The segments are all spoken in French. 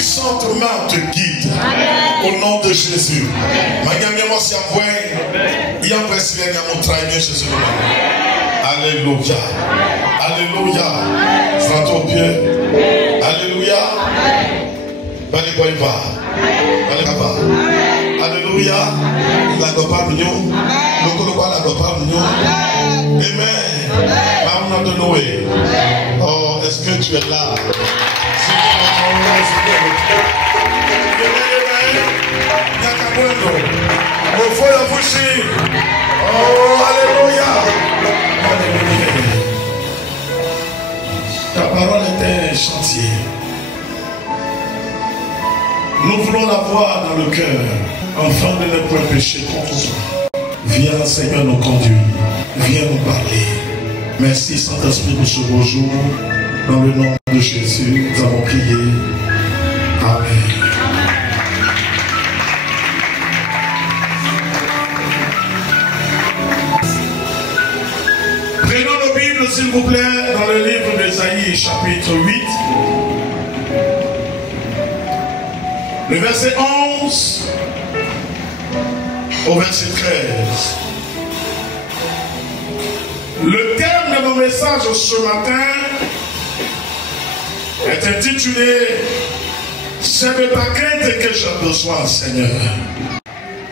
puissante main te guide. Au nom de Jésus. Alléluia. Alléluia. Sera au pied. Alléluia. Alléluia. La gopa mignon. Le coloba la gopa mignon. Amen. De Noé. Oh, est-ce que tu es là? Oh, alléluia. Ta parole est un chantier. Nous voulons la voir dans le cœur, afin de ne point pécher contre toi. Viens, Seigneur, nous conduire. Viens nous parler. Merci, Saint-Esprit, pour ce beau jour. Dans le nom de Jésus, nous avons prié. Amen. Prenons nos Bibles, s'il vous plaît, dans le livre d'Ésaïe, chapitre 8. Le verset 11 au verset 13. Le thème de mon message ce matin est intitulé « C'est de ta crainte que j'ai besoin, Seigneur.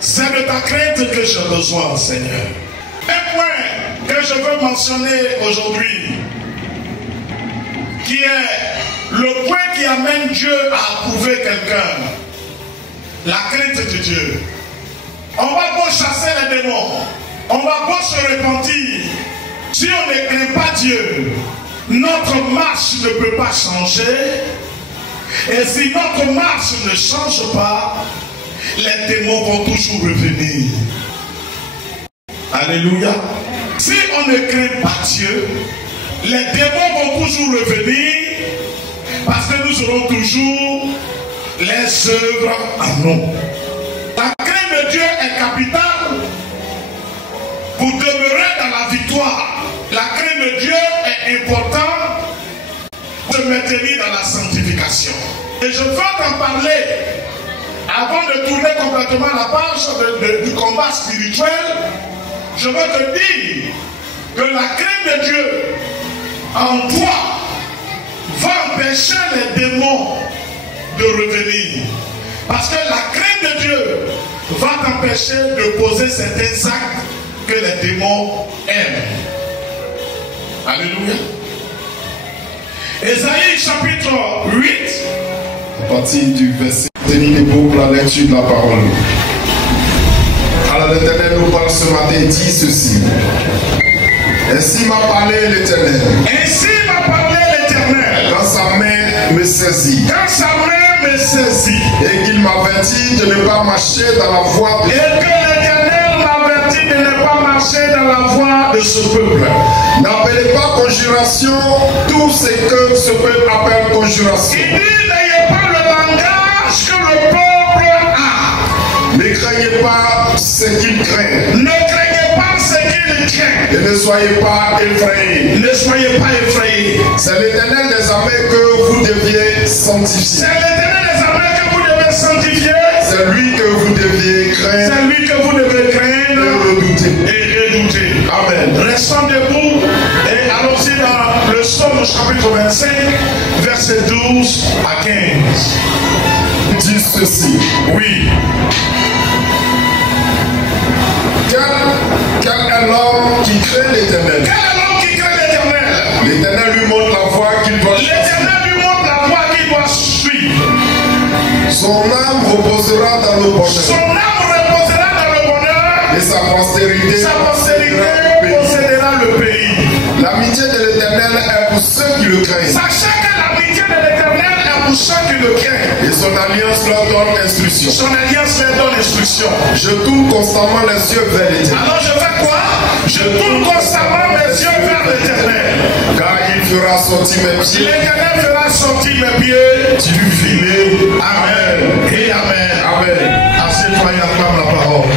C'est de ta crainte que j'ai besoin, Seigneur. » Un point que je veux mentionner aujourd'hui, qui est le point qui amène Dieu à approuver quelqu'un. La crainte de Dieu. On va pas chasser les démons. On va pas se repentir. Si on ne craint pas Dieu, notre marche ne peut pas changer. Et si notre marche ne change pas, les démons vont toujours revenir. Alléluia. Si on ne craint pas Dieu, les démons vont toujours revenir parce que nous aurons toujours les œuvres en nous. La crainte de Dieu est capitale pour demeurer dans la victoire. La crainte de Dieu est importante pour se maintenir dans la sanctification. Et je veux t'en parler avant de tourner complètement la page du combat spirituel. Je veux te dire que la crainte de Dieu en toi va empêcher les démons de revenir. Parce que la crainte de Dieu va t'empêcher de poser certains actes que les démons aiment. Alléluia. Ésaïe chapitre 8. À partir du verset, tenez debout pour la lecture de la parole. Alors l'Éternel nous parle ce matin et dit ceci. Ainsi m'a parlé l'Éternel. Ainsi m'a parlé l'Éternel. Quand sa main me saisit. Quand sa main me saisit. Et qu'il m'avertit de ne pas marcher dans la voie de... Et que l'Éternel m'avertit de ne pas marcher dans la voie de ce peuple. N'appelez pas conjuration tout ce que ce peuple appelle conjuration. Il dit, n'ayez pas le langage que le peuple a. Ne craignez pas ce qu'il craint. Ne craignez pas ce qu'il craint. Et ne soyez pas effrayés. Ne soyez pas effrayés. C'est l'Éternel des armées que vous deviez sanctifier. C'est l'Éternel des armées que vous devez sanctifier. C'est lui que vous deviez craindre. C'est lui que vous devez craindre et redouter. Amen. Restons debout et allons-y dans le psaume chapitre 25, verset 12 à 15. Dis ceci. Oui. Quel est l'homme qui craint l'Éternel? Quel est l'homme qui craint l'Éternel? L'Éternel lui montre la voie qu'il doit suivre. L'Éternel lui montre la voie qu'il doit suivre. Son âme reposera dans le bonheur. Son âme reposera dans le bonheur. Et sa postérité possédera le pays. L'amitié de l'Éternel est pour ceux qui le craignent. Sachez que l'amitié de l'Éternel est pour ceux qui le craignent. Et son alliance leur donne instruction. Son alliance leur donne instruction. Je tourne constamment les yeux vers l'Éternel. Alors je fais quoi? Je tourne constamment mes yeux vers l'Éternel. Car il fera sortir mes pieds. L'Éternel fera sortir mes pieds du filet. Amen. Et amen. Amen. Assieds-toi et acclame la parole.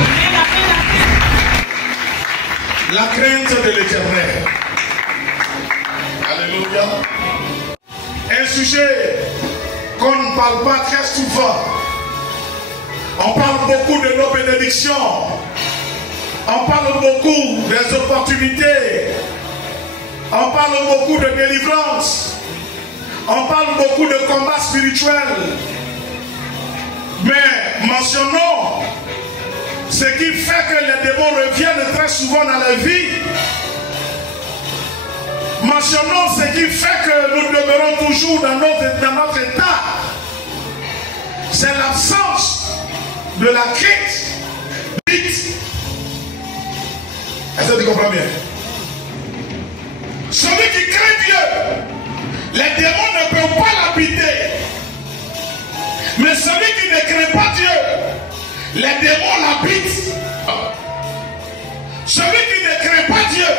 La crainte de l'Éternel. Alléluia. Un sujet qu'on ne parle pas très souvent. On parle beaucoup de nos bénédictions. On parle beaucoup des opportunités. On parle beaucoup de délivrance. On parle beaucoup de combats spirituels. Mais mentionnons ce qui fait que les démons reviennent très souvent dans la vie. Mentionnons ce qui fait que nous demeurons toujours dans notre état. C'est l'absence de la crainte. Est-ce que tu comprends bien? Celui qui craint Dieu, les démons ne peuvent pas l'habiter. Mais celui qui ne craint pas Dieu, les démons l'habitent. Celui qui ne craint pas Dieu,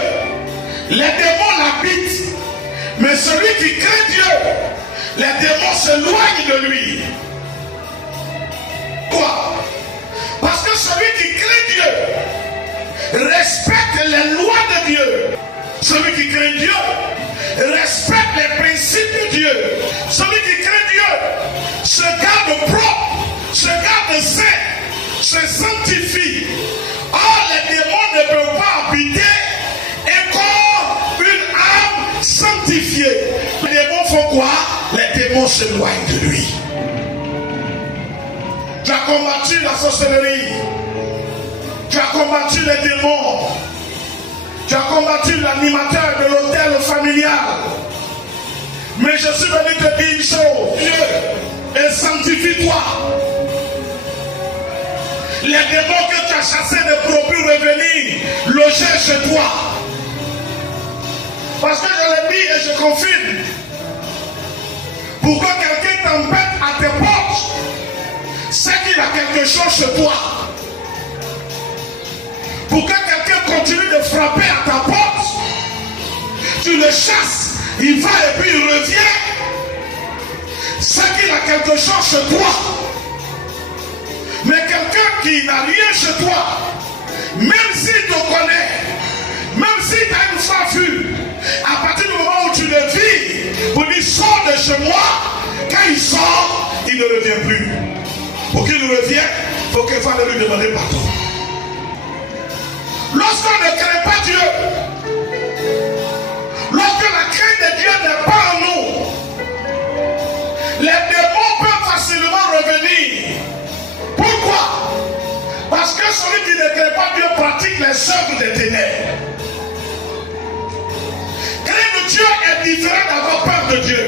les démons l'habitent. Mais celui qui craint Dieu, les démons s'éloignent de lui. Pourquoi? Parce que celui qui craint Dieu respecte les lois de Dieu. Celui qui craint Dieu respecte les principes de Dieu. Celui qui craint Dieu se garde propre, se garde saint, se sanctifie. Or, les démons ne peuvent pas habiter et comme une âme sanctifiée. Les démons font quoi? Les démons s'éloignent de lui. Tu as combattu la sorcellerie. Tu as combattu les démons. Tu as combattu l'animateur de l'hôtel familial. Mais je suis venu te dire une chose. Dieu, et sanctifie-toi. Les démons que tu as chassés ne pourront plus revenir loger chez toi. Parce que je le dis et je confirme. Pour que quelqu'un t'embête à tes portes, c'est qu'il a quelque chose chez toi. Pour que quelqu'un continue de frapper à ta porte, tu le chasses, il va et puis il revient. C'est qu'il a quelque chose chez toi. Mais quelqu'un qui n'a rien chez toi, même s'il te connaît, même s'il t'a une fois vu, à partir du moment où tu le vis, pour lui sort de chez moi, quand il sort, il ne revient plus. Pour qu'il revienne, il faut qu'il fasse lui demander pardon. Lorsqu'on ne craint pas Dieu, lorsque la crainte de Dieu n'est pas en nous, les démons peuvent facilement revenir. Pourquoi? Parce que celui qui ne craint pas Dieu pratique les œuvres des ténèbres. Craindre Dieu est différent d'avoir peur de Dieu.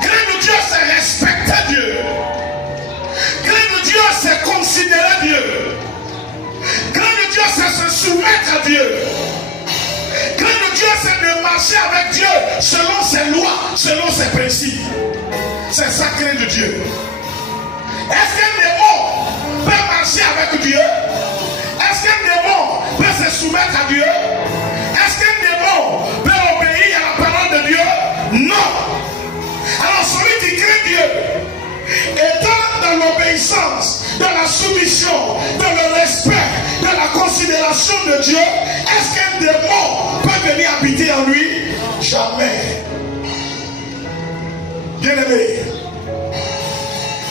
Craindre Dieu, c'est respecter Dieu. Craindre Dieu, c'est considérer Dieu. Craindre Dieu, c'est se soumettre à Dieu. Craindre Dieu, c'est de marcher avec Dieu selon ses lois, selon ses principes. C'est ça, craindre Dieu. Est-ce qu'un démon peut marcher avec Dieu? Est-ce qu'un démon peut se soumettre à Dieu? Est-ce qu'un démon peut obéir à la parole de Dieu? Non. Alors celui qui craint Dieu, étant dans l'obéissance, dans la soumission, dans le respect, dans la considération de Dieu, est-ce qu'un démon peut venir habiter en lui? Jamais. Bien-aimé,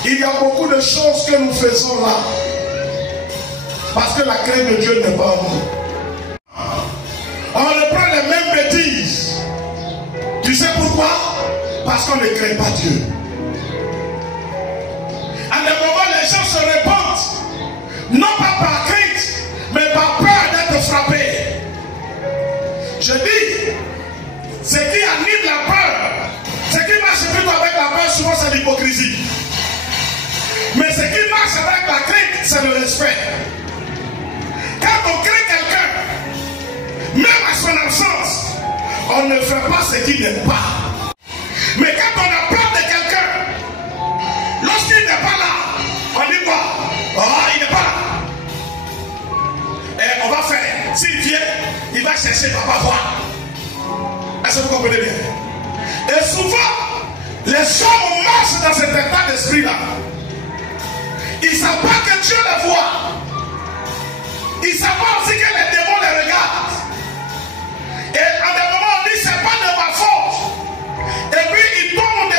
il y a beaucoup de choses que nous faisons là, parce que la crainte de Dieu n'est pas en nous. On reprend les mêmes bêtises. Tu sais pourquoi? Parce qu'on ne craint pas Dieu. À un moment, les gens se répandent, non pas par crainte, mais par peur d'être frappés. Je dis, ce qui anime la peur, ce qui marche plutôt avec la peur, souvent c'est l'hypocrisie. Mais ce qui marche avec la crainte, c'est le respect. Quand on craint quelqu'un, même à son absence, on ne fait pas ce qu'il n'aime pas. Mais quand on a peur de quelqu'un, lorsqu'il n'est pas là, on dit quoi? Oh, il n'est pas là. Et on va faire. S'il vient, il va chercher papa voir. Est-ce que vous comprenez bien? Et souvent, les hommes marchent dans cet état d'esprit-là. Ils ne savent pas que Dieu les voit. Ils ne savent pas aussi que les démons les regardent. Et à des moments, on dit, c'est pas de ma faute. Et puis, ils tombent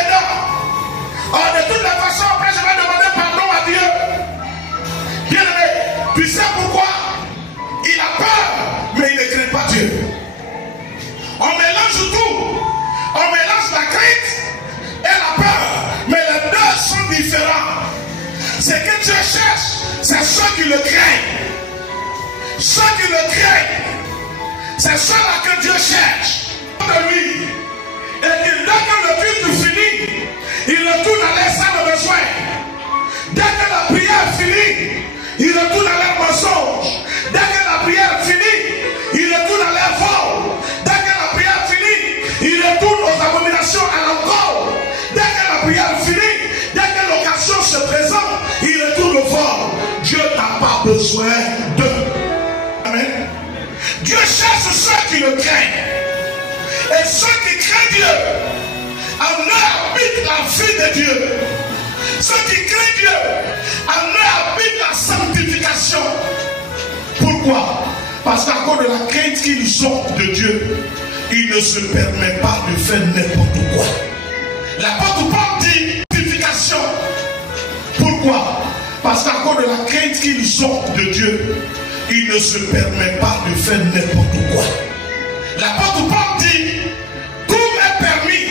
que Dieu cherche, c'est ceux qui le craignent. Ceux qui le craignent, c'est ceux-là que Dieu cherche de lui. Et dès que le culte finit, il retourne à leur salle de besoin. Dès que la prière finit, il retourne à leur mensonge. Dès que la prière finit, il retourne à leur vol. Dès que la prière finit, il retourne aux abominations à l'encore. Dès que la prière finit, dès que l'occasion se présente, il retourne au vol. Dieu n'a pas besoin d'eux. Amen. Dieu cherche ceux qui le craignent. Et ceux qui craignent Dieu, en eux habite la vie de Dieu. Ceux qui craignent Dieu, en eux habite la sanctification. Pourquoi? Parce qu'à cause de la crainte qu'ils ont de Dieu, ils ne se permettent pas de faire n'importe quoi. L'apôtre Paul dit sanctification. Pourquoi? Parce qu'à cause de la crainte qu'ils ont de Dieu, ils ne se permettent pas de faire n'importe quoi. L'apôtre Paul dit, tout est permis,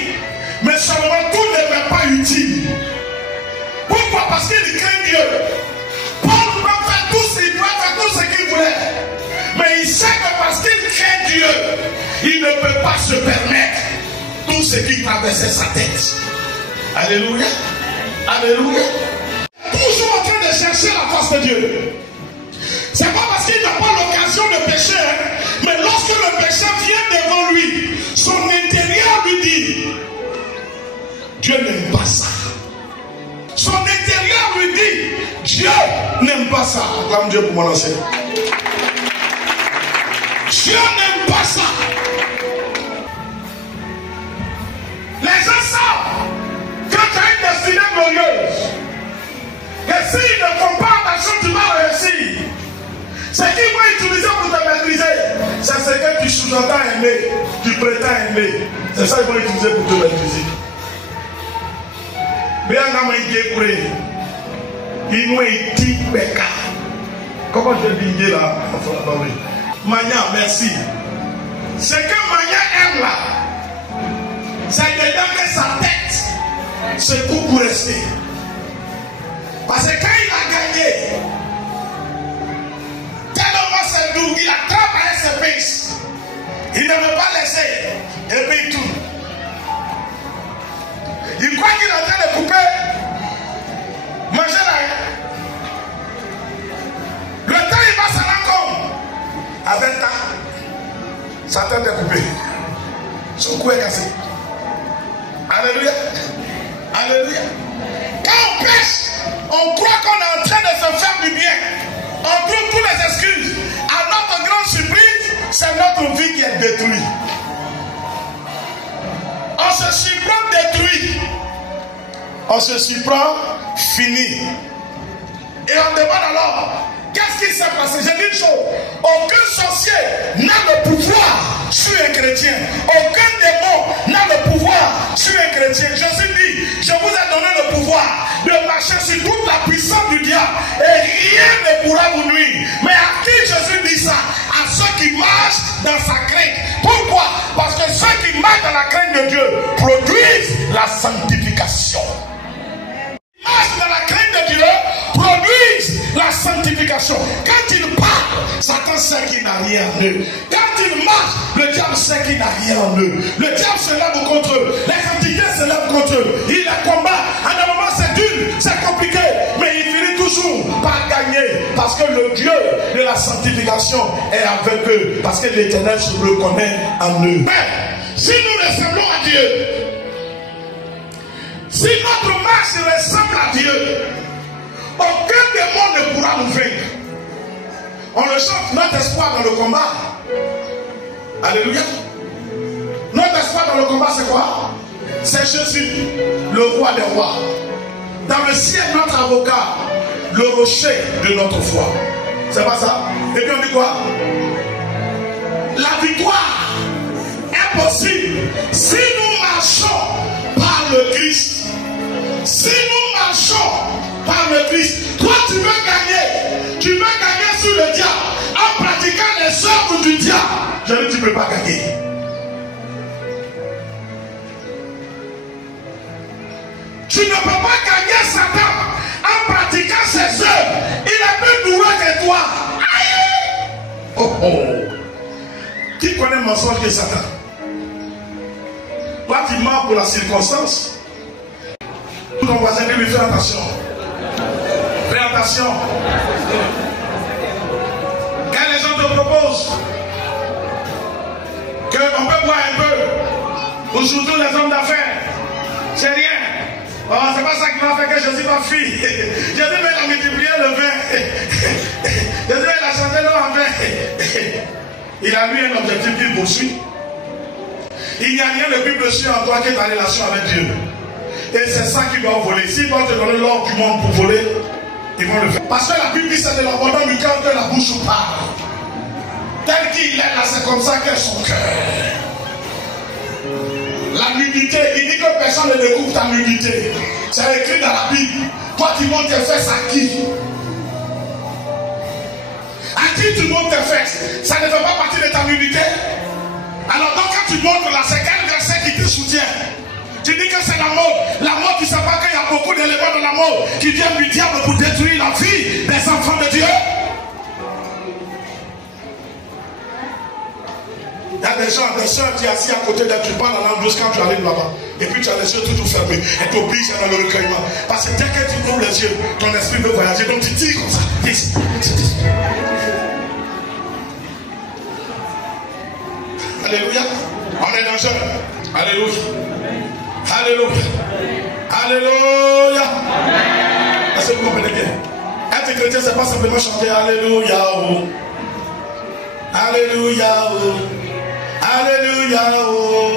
mais seulement tout ne m'est pas utile. Pourquoi? Parce qu'il craint Dieu. Paul peut faire tout ce qu'il voulait. Mais il sait que parce qu'il craint Dieu, il ne peut pas se permettre tout ce qui traversait sa tête. Alléluia. Alléluia. Toujours en train de chercher la face de Dieu. C'est pas parce qu'il n'a pas l'occasion de pécher, mais lorsque le péché vient devant lui, son intérieur lui dit, Dieu n'aime pas ça. Son intérieur lui dit, Dieu n'aime pas ça. Acclame Dieu pour mon ancien. Dieu n'aime pas ça. Les gens savent que tu as une destinée glorieuse. Et s'ils ne font pas attention, tu vas réussir. Ce qu'ils vont utiliser pour te maîtriser, c'est ce que tu sous-entends aimer, tu prétends aimer. C'est ça qu'ils vont utiliser pour te maîtriser. Bien comment je dis là? Mania, merci. Ce que Mania aime là, c'est de donner sa tête. C'est tout pour rester. Parce que quand il a gagné, tellement c'est doux, il attrape avec ses pinces. Il ne veut pas laisser. Et puis il tourne. Il croit qu'il est en train de couper. Manger là. Le temps il va s'en rendre compte. À 20 ans, sa tête est coupée. Son cou est cassé. Alléluia. Alléluia. Quand on pêche, on croit qu'on est en train de se faire du bien. On trouve toutes les excuses. À notre grande surprise, c'est notre vie qui est détruite. On se surprend détruit. On se surprend fini. Et on demande alors, qu'est-ce qui s'est passé? J'ai dit une chose. Aucun sorcier n'a le pouvoir sur un chrétien. Aucun démon n'a le pouvoir sur un chrétien. Jésus dit, je vous ai donné le pouvoir de marcher sur toute la puissance du diable. Et rien ne pourra vous nuire. Mais à qui Jésus dit ça? À ceux qui marchent dans sa crainte. Pourquoi? Parce que ceux qui marchent dans la crainte de Dieu produisent la sanctification. Marchent dans la crainte de Dieu produisent la sanctification. Quand il parle, Satan sait qu'il n'a rien en eux. Quand il marche, le diable sait qu'il n'a rien en eux. Le diable se lève contre eux. Les antiqués se lèvent contre eux. Il les combat. À un moment c'est dur, c'est compliqué, mais il finit toujours par gagner. Parce que le Dieu de la sanctification est avec eux. Parce que l'Éternel se reconnaît en eux. Mais si nous ressemblons à Dieu, si notre marche ressemble à Dieu, aucun démon ne pourra nous vaincre. On le chante, notre espoir dans le combat. Alléluia. Notre espoir dans le combat, c'est quoi? C'est Jésus, le roi des rois. Dans le ciel, notre avocat, le rocher de notre foi. C'est pas ça? Et puis on dit quoi? La victoire est possible si nous marchons par le Christ. Si nous marchons par le Christ, toi tu veux gagner. Tu veux gagner sur le diable en pratiquant les œuvres du diable. Je ne dis tu ne peux pas gagner. Tu ne peux pas gagner Satan en pratiquant ses Oh oh. Qui connaît le mensonge de Satan? Toi qui mens pour la circonstance. Ton voisin lui fait attention. Fais attention. Quand les gens te proposent qu'on peut boire un peu, ou surtout les hommes d'affaires, c'est rien. Oh, c'est pas ça qui m'a fait que je suis ma fille. Jésus a multiplié le vin. Jésus a changé l'eau en vin. Il a lui un objectif qu'il poursuit. Il n'y a rien de plus précieux en toi que ta relation avec Dieu. Et c'est ça qu'ils doivent voler. S'ils doivent te donner l'or du monde pour voler, ils vont le faire. Parce que la Bible dit c'est de l'abondance du cœur que la bouche parle. Tel qu'il est là, c'est comme ça qu'est son cœur. La nudité, il dit que personne ne découvre ta nudité. C'est écrit dans la Bible. Toi tu montes tes fesses à qui? À qui tu montes tes fesses? Ça ne fait pas partie de ta nudité. Alors donc quand tu montres là, c'est quel verset qui te soutient? Tu dis que c'est la mode. La mode, tu ne sais pas qu'il y a beaucoup d'éléments de la mode qui viennent du diable pour détruire la vie des enfants de Dieu. Il y a des gens, des soeurs qui sont assis à côté d'elle, tu parles en langue douce quand tu arrives là-bas. Et puis tu as les yeux toujours fermés. Elle t'oblige dans le recueillement. Parce que dès que tu ouvres les yeux, ton esprit veut voyager. Donc tu dis comme ça. Alléluia. On est dans le jeûne. Alléluia. Alléluia. Alléluia. Est-ce que vous comprenez bien? Être chrétien, c'est pas simplement chanter Alléluia. Oh. Alléluia. Oh. Alléluia. Oh.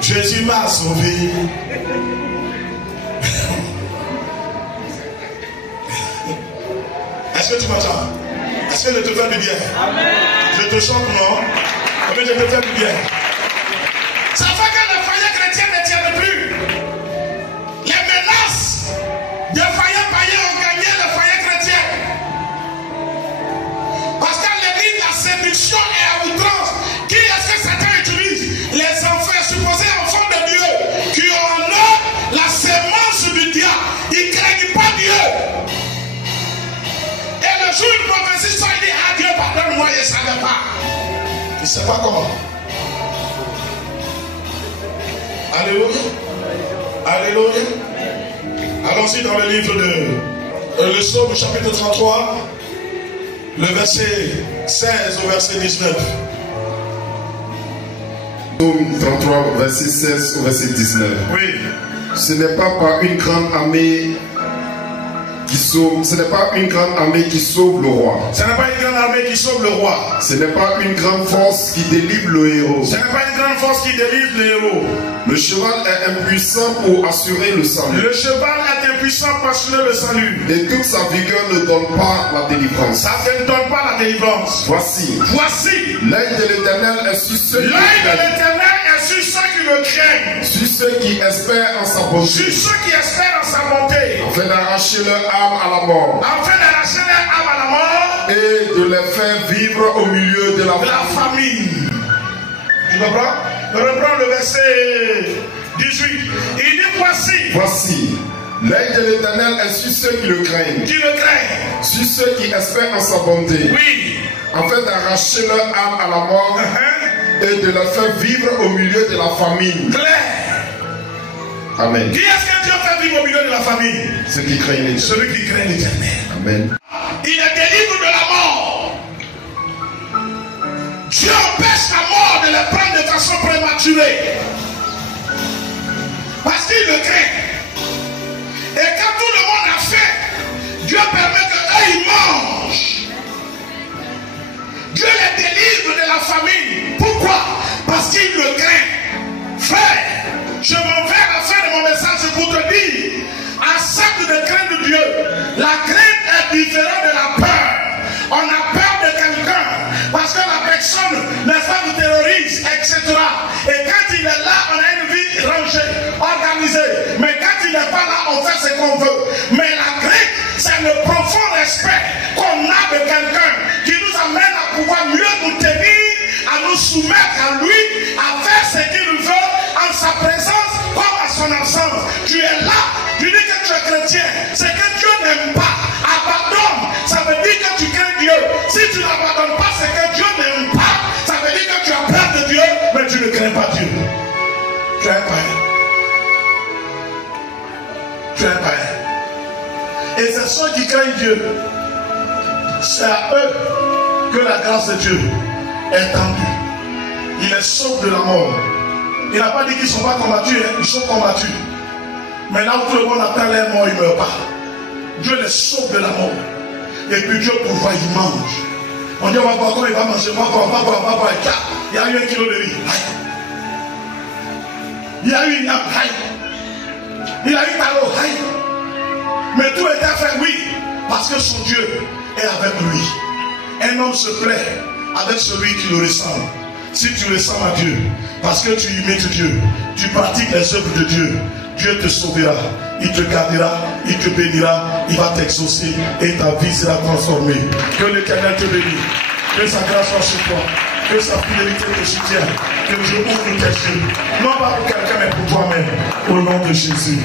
Jésus m'a sauvé. Est-ce que tu m'entends? Est-ce que je te fais du bien? Je te chante, non? Mais je te fais du bien. Ça fait que les foyers chrétiens ne tiennent plus. Les menaces des foyers païens ont gagné les foyers chrétiens. Parce qu'à l'église, la séduction est à outrance. Qui est-ce que Satan utilise? Les enfants, supposés enfants de Dieu, qui ont en eux la sémence du diable. Ils ne craignent pas Dieu. Et le jour où une prophétie sort, il dit, ah Dieu, pardonne-moi, il ne savait pas. Il ne sait pas comment. Alléluia. Alléluia. Allons-y dans le livre de le Psaume chapitre 33, le verset 16 au verset 19. Psaume 33, verset 16 au verset 19. Oui. Ce n'est pas par une grande armée qui sauve, ce n'est pas une grande armée qui sauve le roi. Ce n'est pas une grande armée qui sauve le roi. Ce n'est pas une grande force qui délivre le héros. Ce n'est pas une grande force qui délivre le héros. Le cheval est impuissant pour assurer le salut. Le cheval est impuissant pour assurer le salut. Et toute sa vigueur ne donne pas la délivrance. Ça ne donne pas la délivrance. Voici. L'œil de l'Éternel est sur ceux qui le craignent. Sur ceux qui espèrent en sa bonté. Sur ceux qui espèrent en sa bonté. Afin d'arracher leur âme à la mort. Afin d'arracher leur âme à la mort. Et de les faire vivre au milieu de la famine. Tu comprends? Reprends le verset 18. Il dit voici. L'œil de l'Éternel est sur ceux qui le craignent. Qui le craignent. Sur ceux qui espèrent en sa bonté. Oui. Afin d'arracher leur âme à la mort. Et de les faire vivre au milieu de la famine. Claire. Amen. Qui est-ce que Dieu fait vivre au milieu de la famille? Ceux qui craignent l'Éternel. Celui qui craint l'Éternel. Amen. Il est délivre de la mort. Dieu empêche la mort de les prendre de façon prématurée. Parce qu'il le craint. Et quand tout le monde a faim, Dieu permet qu'eux ils mangent. Dieu les délivre de la famine. Pourquoi? Parce qu'il le craint. Frère, je m'en vais à la fin de mon message pour te dire, accepte de craindre Dieu. La crainte est différente de la peur. On a peur de quelqu'un parce que la personne, n'est-ce pas, vous terrorise, etc. Et quand il est là, on a une vie rangée, organisée. Mais quand il n'est pas là, on fait ce qu'on veut. Mais la crainte, c'est le profond respect qu'on a de quelqu'un qui nous amène à pouvoir mieux nous tenir, à nous soumettre à lui, à faire ce qu'il veut en sa présence comme à son absence. Tu es là, tu dis que tu es chrétien, c'est que Dieu n'aime pas. Abandonne, ça veut dire que tu crains Dieu. Si tu n'abandonnes pas, c'est que Dieu. C'est à eux que la grâce de Dieu est tendue. Il les sauve de la mort. Il n'a pas dit qu'ils ne sont pas combattus, hein? Ils sont combattus. Mais là où tout le monde attend les morts, ils ne meurent pas. Dieu les sauve de la mort. Et puis Dieu pourvoit, il mange. On dit, on va voir comment il va manger, on va voir. Il y a eu 1 kilo de riz. Il y a eu une yam. Il a eu talo. Mais tout était fait, oui, parce que son Dieu est avec lui. Un homme se plaît avec celui qui le ressemble. Si tu ressembles à Dieu, parce que tu imites Dieu, tu pratiques les œuvres de Dieu, Dieu te sauvera, il te gardera, il te bénira, il va t'exaucer et ta vie sera transformée. Que l'Éternel te bénisse, que sa grâce soit sur toi, que sa fidélité te soutienne, que Dieu ouvre tes yeux, non pas pour quelqu'un mais pour toi-même, au nom de Jésus.